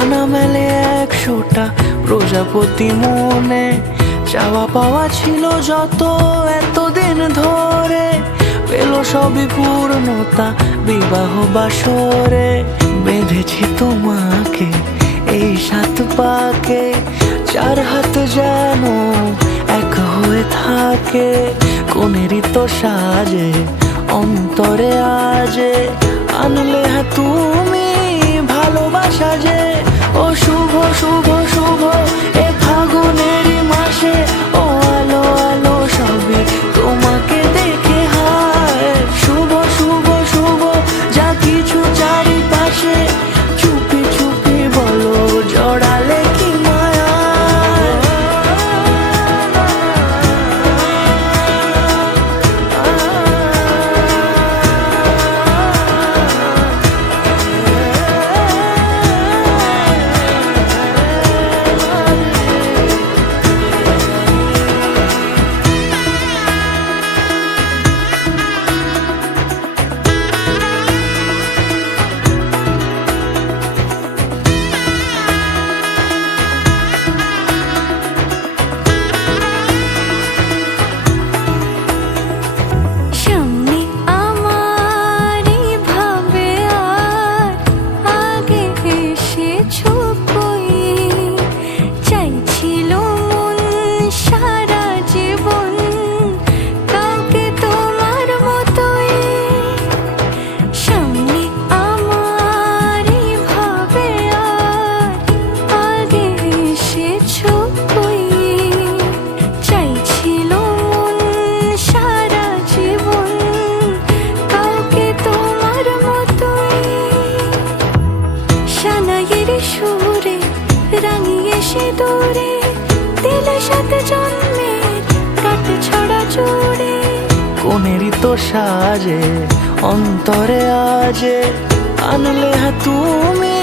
ডানা মেলে 100টা প্রজাপতি মনে, চাওয়া পাওয়া ছিল যত এতদিন ধরে, পেল সবই পূর্ণতা বিবাহ বাসরে। বেঁধেছি তোমাকে এই 7 পাকে, 4 হাত যেন এক হয়ে থাকে। কোনেরই তো সাজে অন্তরে আজে, আনলে তুমি ভালোবাসা যে। ও শুভ শুভ শুভ এ ফাগুনেরই মাসে, ও আলো আলো সবই তোমাকে দেখে হায়। শুভ শুভ শুভ যা কিছু চারিপাশে, চুপি চুপি বলো জড়ালে কি মায়া। সুরে রাঙিয়ে সে দূরে দিলে 7 জন্মের কাট ছড়া জোড়ে। কোনেরই তো সাজে অন্তরে আজে, আনলে তুমি